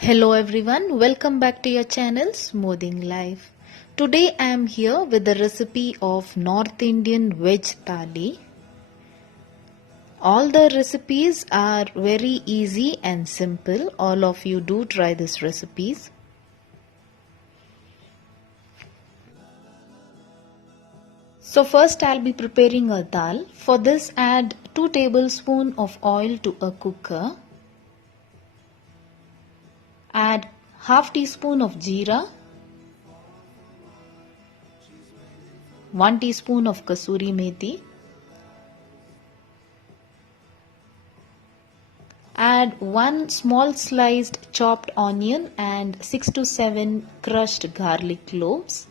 Hello everyone, welcome back to your channel Smoothing Life. Today I am here with the recipe of North Indian veg thali. All the recipes are very easy and simple. All of you do try these recipes. So first I'll be preparing a dal. For this add 2 tablespoons of oil to a cooker. Add half teaspoon of jeera, 1 teaspoon of kasuri methi, add 1 small sliced chopped onion and 6 to 7 crushed garlic cloves.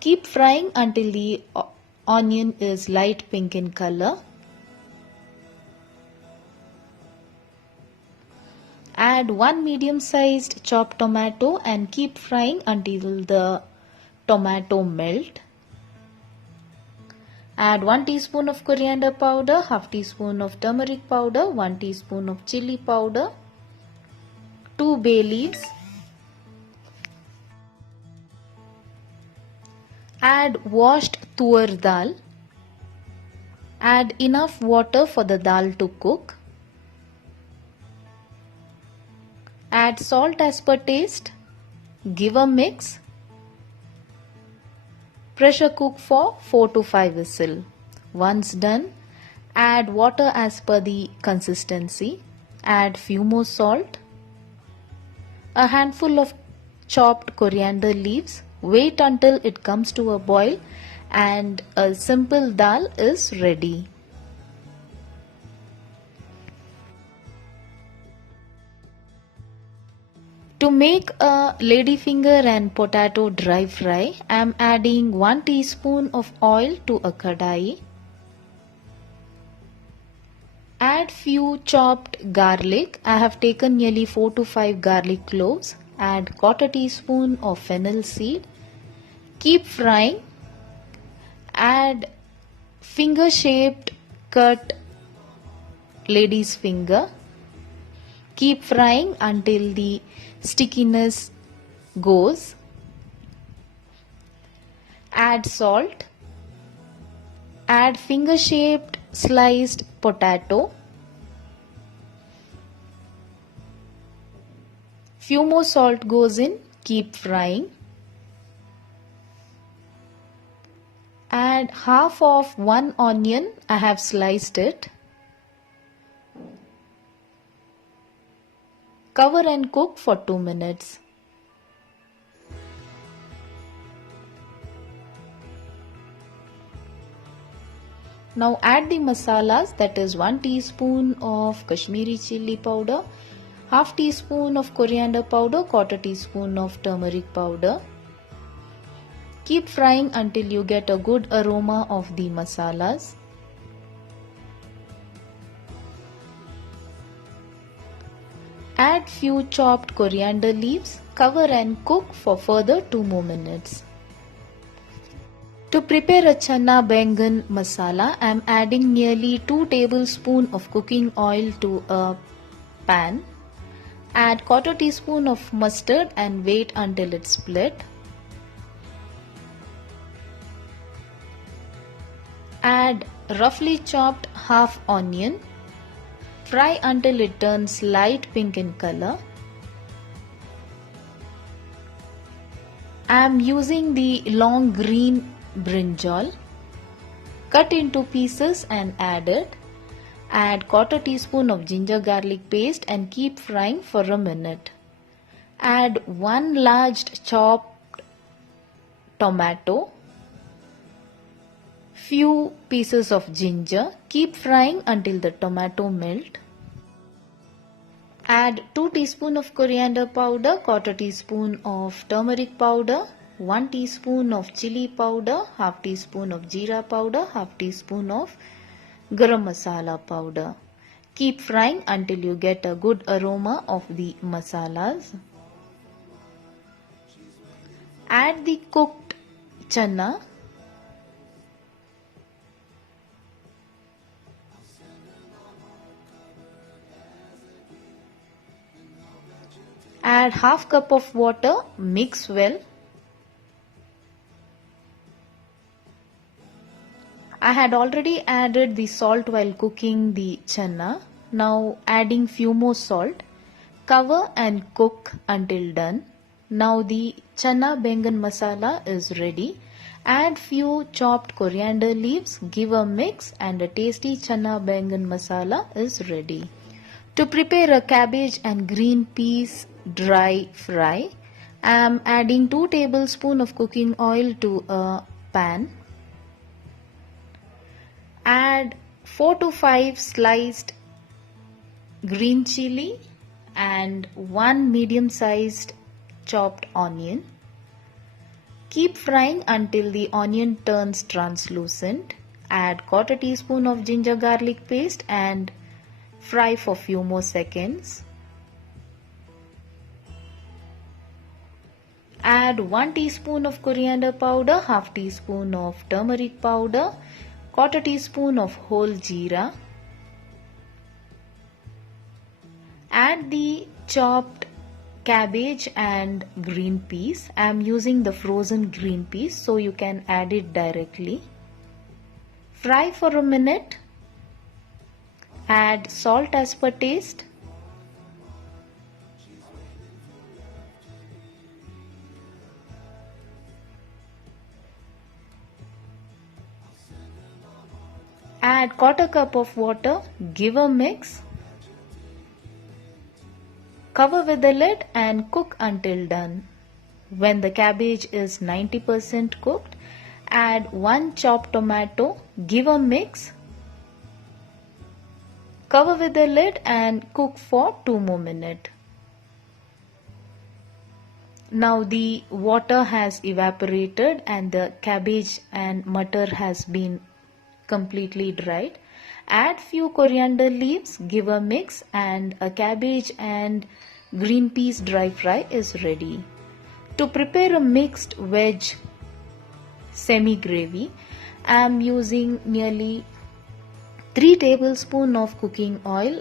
Keep frying until the onion is light pink in color. Add 1 medium-sized chopped tomato and keep frying until the tomato melt. Add 1 teaspoon of coriander powder, half teaspoon of turmeric powder, 1 teaspoon of chili powder, 2 bay leaves. Add washed tur dal. Add enough water for the dal to cook. Add salt as per taste. Give a mix. Pressure cook for 4 to 5 whistles. Once done, add water as per the consistency. Add few more salt. A handful of chopped coriander leaves. Wait until it comes to a boil and a simple dal is ready. To make a ladyfinger and potato dry fry, I am adding 1 teaspoon of oil to a kadai. Add few chopped garlic. I have taken nearly 4 to 5 garlic cloves. Add quarter teaspoon of fennel seed. Keep frying. Add finger shaped cut lady's finger. Keep frying until the stickiness goes. Add salt. Add finger shaped sliced potato. Few more salt goes in. Keep frying. Add half of 1 onion. I have sliced it. Cover and cook for 2 minutes. Now add the masalas, that is 1 teaspoon of Kashmiri chili powder, half teaspoon of coriander powder, quarter teaspoon of turmeric powder. Keep frying until you get a good aroma of the masalas. Add few chopped coriander leaves. Cover and cook for further 2 more minutes. To prepare a chana bengan masala, I am adding nearly 2 tablespoons of cooking oil to a pan. Add quarter teaspoon of mustard and wait until it split. Add roughly chopped half onion. Fry until it turns light pink in color. I am using the long green brinjal. Cut into pieces and add it. Add quarter teaspoon of ginger garlic paste and keep frying for a minute. Add 1 large chopped tomato. Few pieces of ginger. Keep frying until the tomato melt. Add 2 teaspoons of coriander powder, quarter teaspoon of turmeric powder, 1 teaspoon of chili powder, half teaspoon of jeera powder, half teaspoon of garam masala powder. Keep frying until you get a good aroma of the masalas. Add the cooked chana. Add half cup of water, mix well. I had already added the salt while cooking the chana. Now adding few more salt. Cover and cook until done. Now the chana bengan masala is ready. Add few chopped coriander leaves, give a mix and a tasty chana bengan masala is ready. To prepare a cabbage and green peas dry fry, I am adding 2 tablespoons of cooking oil to a pan. Add 4 to 5 sliced green chili and 1 medium-sized chopped onion. Keep frying until the onion turns translucent. Add 1/4 teaspoon of ginger garlic paste and fry for few more seconds. Add 1 teaspoon of coriander powder, half teaspoon of turmeric powder, 1/4 teaspoon of whole jeera. Add the chopped cabbage and green peas. I am using the frozen green peas, so you can add it directly. Fry for a minute. Add salt as per taste. Add 1/4 cup of water. Give a mix. Cover with the lid and cook until done. When the cabbage is 90% cooked, add 1 chopped tomato. Give a mix. Cover with the lid and cook for 2 more minutes. Now the water has evaporated and the cabbage and mutter has been completely dried. Add few coriander leaves, give a mix and a cabbage and green peas dry fry is ready. To prepare a mixed veg semi gravy, I am using nearly 3 tablespoons of cooking oil.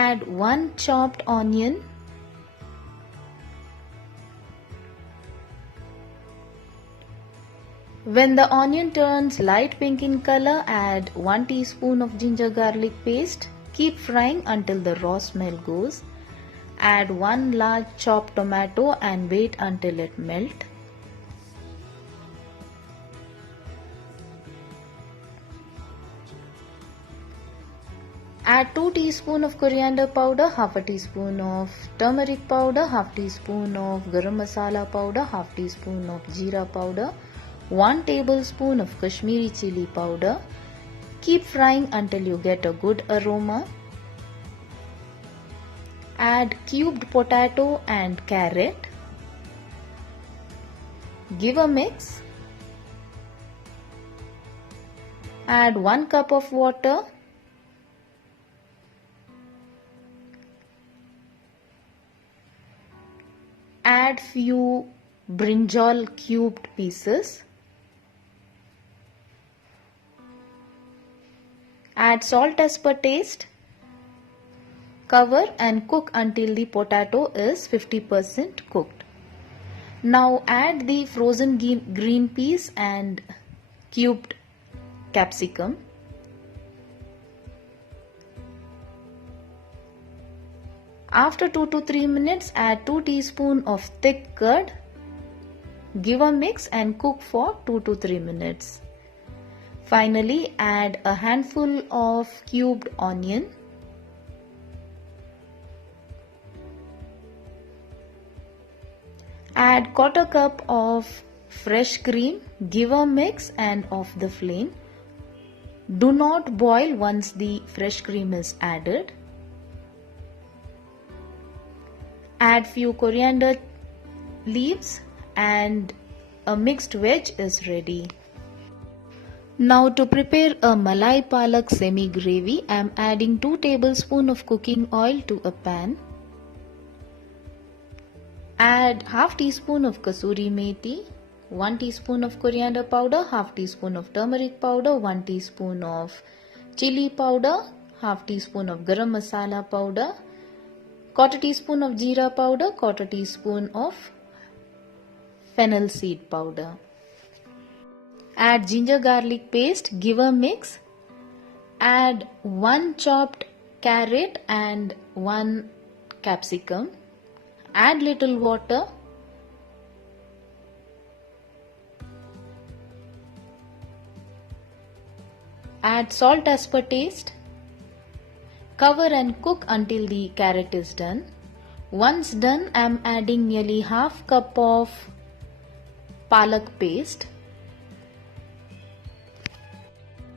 Add 1 chopped onion. When the onion turns light pink in color, add 1 teaspoon of ginger garlic paste. Keep frying until the raw smell goes. Add 1 large chopped tomato and wait until it melts. Add 2 teaspoons of coriander powder, half a teaspoon of turmeric powder, half teaspoon of garam masala powder, half teaspoon of jeera powder, 1 tablespoon of Kashmiri chili powder. Keep frying until you get a good aroma. Add cubed potato and carrot. Give a mix. Add 1 cup of water. Add few brinjal cubed pieces. Add salt as per taste. Cover and cook until the potato is 50% cooked. Now add the frozen green peas and cubed capsicum. After 2 to 3 minutes, add 2 teaspoons of thick curd. Give a mix and cook for 2 to 3 minutes. Finally, add a handful of cubed onion. Add 1/4 cup of fresh cream. Give a mix and off the flame. Do not boil once the fresh cream is added. Add few coriander leaves and a mixed veg is ready. Now to prepare a malai palak semi gravy, I am adding 2 tablespoons of cooking oil to a pan. Add half teaspoon of kasuri methi, 1 teaspoon of coriander powder, half teaspoon of turmeric powder, 1 teaspoon of chili powder, half teaspoon of garam masala powder, quarter teaspoon of jeera powder, quarter teaspoon of fennel seed powder. Add ginger garlic paste, give a mix. Add 1 chopped carrot and 1 capsicum. Add little water. Add salt as per taste. Cover and cook until the carrot is done. Once done, I am adding nearly half cup of palak paste.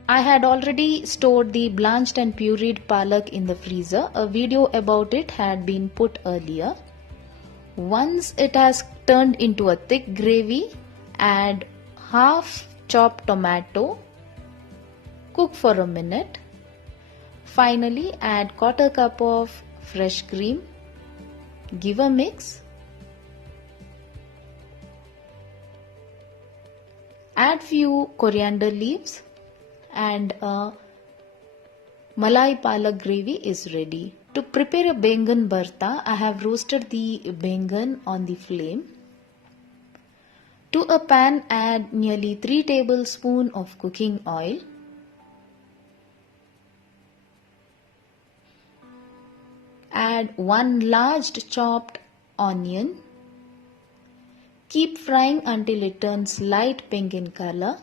I had already stored the blanched and pureed palak in the freezer. A video about it had been put earlier. Once it has turned into a thick gravy, add half chopped tomato. Cook for a minute. Finally, add quarter cup of fresh cream. Give a mix. Add few coriander leaves and a malai palak gravy is ready. To prepare a bengan bharta, I have roasted the bengan on the flame. To a pan, add nearly 3 tablespoons of cooking oil. Add 1 large chopped onion. Keep frying until it turns light pink in color.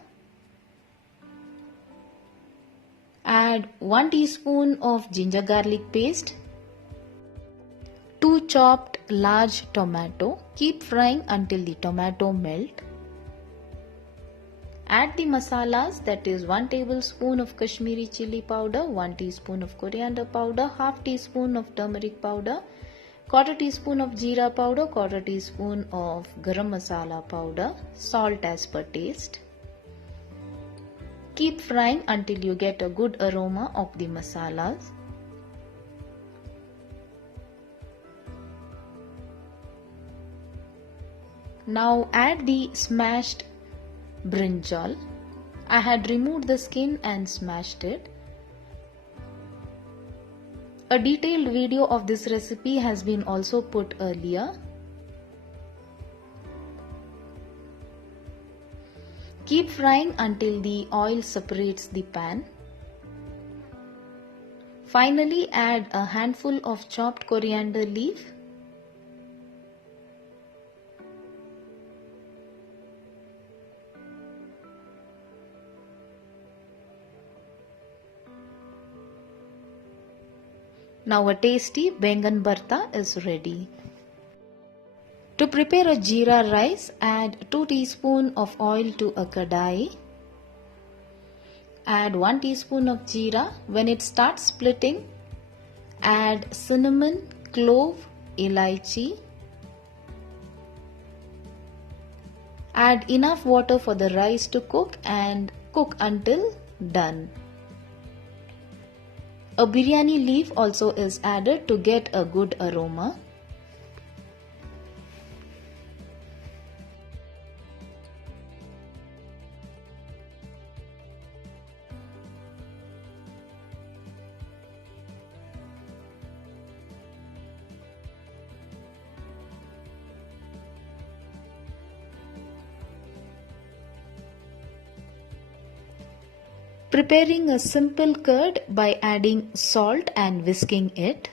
Add 1 teaspoon of ginger garlic paste. 2 chopped large tomato. Keep frying until the tomato melt. Add the masalas, that is 1 tablespoon of Kashmiri chili powder, 1 teaspoon of coriander powder, half teaspoon of turmeric powder, quarter teaspoon of jeera powder, quarter teaspoon of garam masala powder, salt as per taste. Keep frying until you get a good aroma of the masalas. Now add the smashed brinjal. I had removed the skin and smashed it. A detailed video of this recipe has been also put earlier. Keep frying until the oil separates the pan. Finally, add a handful of chopped coriander leaf. Now a tasty bengan bharta is ready. To prepare a jeera rice, add 2 teaspoons of oil to a kadai. Add 1 teaspoon of jeera. When it starts splitting, add cinnamon, clove, elaichi. Add enough water for the rice to cook and cook until done. A biryani leaf also is added to get a good aroma. Preparing a simple curd by adding salt and whisking it.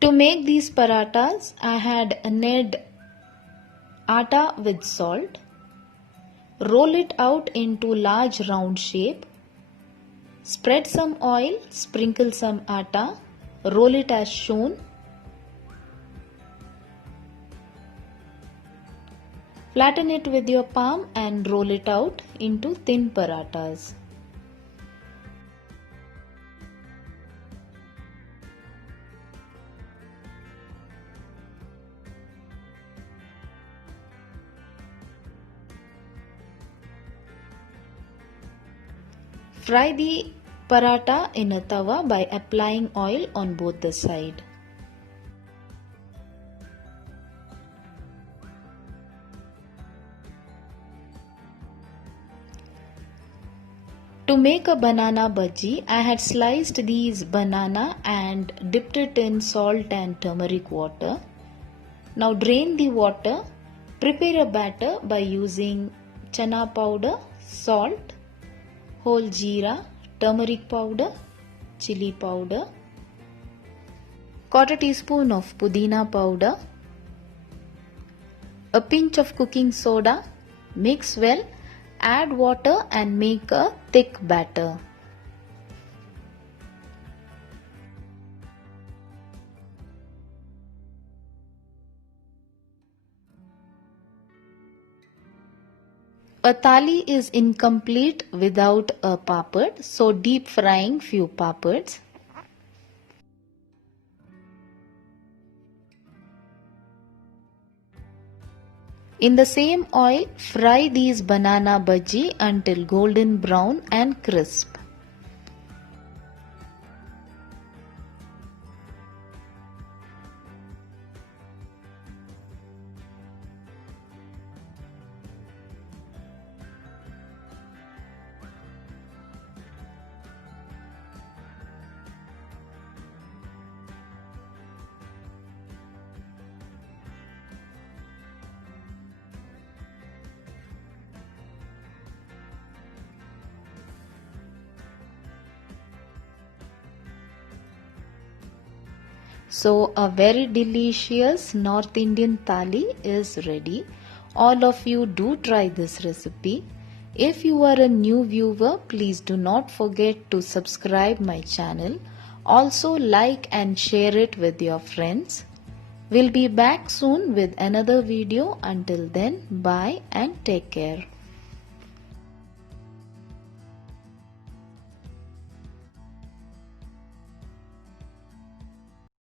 To make these parathas, I had knead atta with salt. Roll it out into large round shape. Spread some oil, sprinkle some atta, roll it as shown. Flatten it with your palm and roll it out into thin parathas. Fry the paratha in a tawa by applying oil on both the sides. To make a banana bhaji, I had sliced these banana and dipped it in salt and turmeric water. Now drain the water. Prepare a batter by using chana powder, salt, whole jeera, turmeric powder, chili powder, quarter teaspoon of pudina powder, a pinch of cooking soda. Mix well, add water and make a thick batter. A thali is incomplete without a papad, so deep frying few papads. In the same oil, fry these banana bhaji until golden brown and crisp. So a very delicious North Indian thali is ready. All of you do try this recipe. If you are a new viewer, please do not forget to subscribe my channel. Also like and share it with your friends. We'll be back soon with another video. Until then, bye and take care.